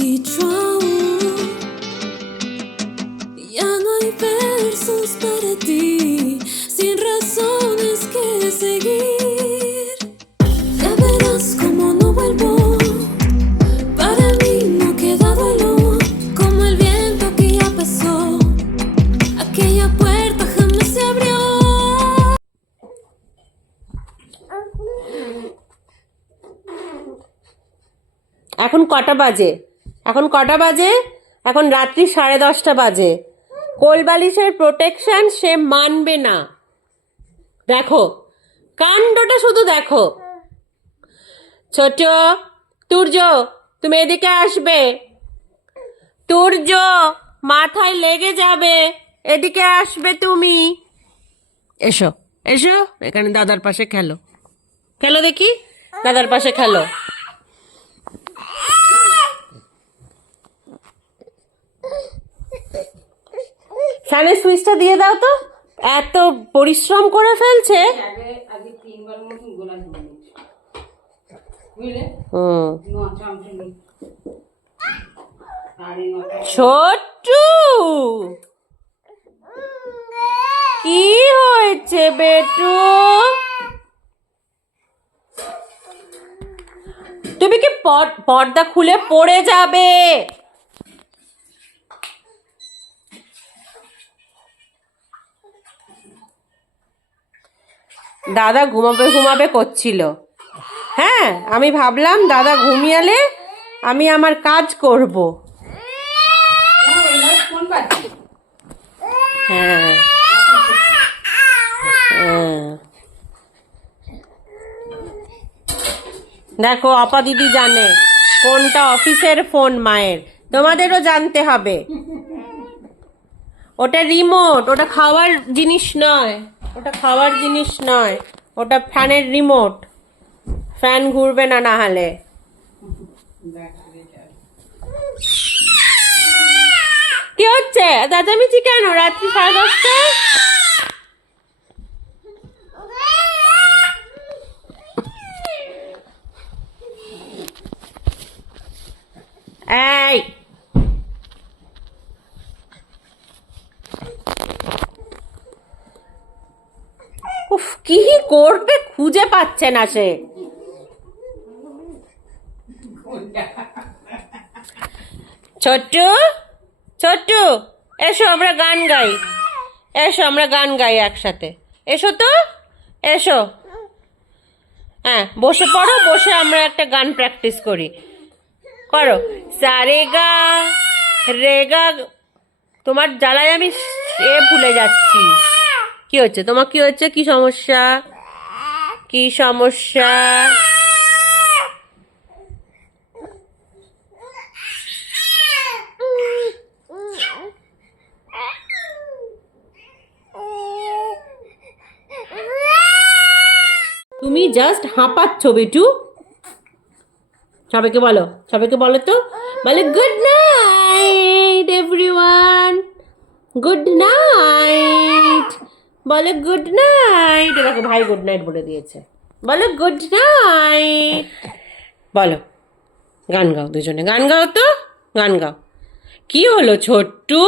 dicho aún. Ya no hay versos para ti, sin razones que seguir. Ya verás como no vuelvo. Para mí no queda duelo, como el viento que ya pasó. Aquella puerta jamás se abrió. এখন কটা বাজে এখন কটা বাজে? এখন রাত্রি সাড়ে দশটা বাজে। কোলবালিশের প্রোটেকশন সে মানবে না। দেখো, কাণ্ডটা শুধু দেখো। ছোট তুর্য, তুমি এদিকে আসবে। তুর্য, মাথায় লেগে যাবে। এদিকে আসবে তুমি। এসো এসো, এখানে দাদার পাশে খেলো। খেলো দেখি? দাদার পাশে খেলো। ফ্যানের সুইচটা দিয়ে দাও তো। এত পরিশ্রম করে ফেলছে। হুম। ছোট্টু! কি হয়েছে বেটু? তুমি কি পর- পর্দা খুলে পড়ে যাবে? দাদা ঘুমাবে ঘুমাবে করছিল। হ্যাঁ আমি ভাবলাম দাদা ঘুমিয়ালে আমি আমার কাজ করব। হ্যাঁ হ্যাঁ। দেখো, আপা দিদি জানে কোনটা অফিসের ফোন মায়ের। তোমাদেরও জানতে হবে। ওটা রিমোট, ওটা খাওয়ার জিনিস নয়। ওটা খাওয়ার জিনিস নয়, ওটা ফ্যানের রিমোট ফ্যান ঘুরবে না না হলে। কি হচ্ছে? দাদামিচি কেন? রাত্রি সাড়ে দশটায়? এই কি করবে খুঁজে পাচ্ছে না সে। ছোট্টু ছোট্টু, এসো, আমরা গান গাই। এসো, আমরা গান গাই একসাথে। এসো তো, এসো। হ্যাঁ বসে পড়ো, বসে আমরা একটা গান প্র্যাকটিস করি। করো। সারে গা, রে, গা, তোমার জ্বালায় আমি এ ভুলে যাচ্ছি। কি হচ্ছে? তোমার কি হচ্ছে? কি সমস্যা? কি সমস্যা? তুমি জাস্ট হাঁপাচ্ছ, বেটু। সবাইকে বলো সবাইকে বলো তো? বলে good night everyone good night বলে গুড নাইট এরকম ভাই গুড নাইট বলে দিয়েছে। বলো গুড নাইট বলো, গান গাও দুজনে। গান গাও তো? গান গাও। কি হলো ছোট্টু?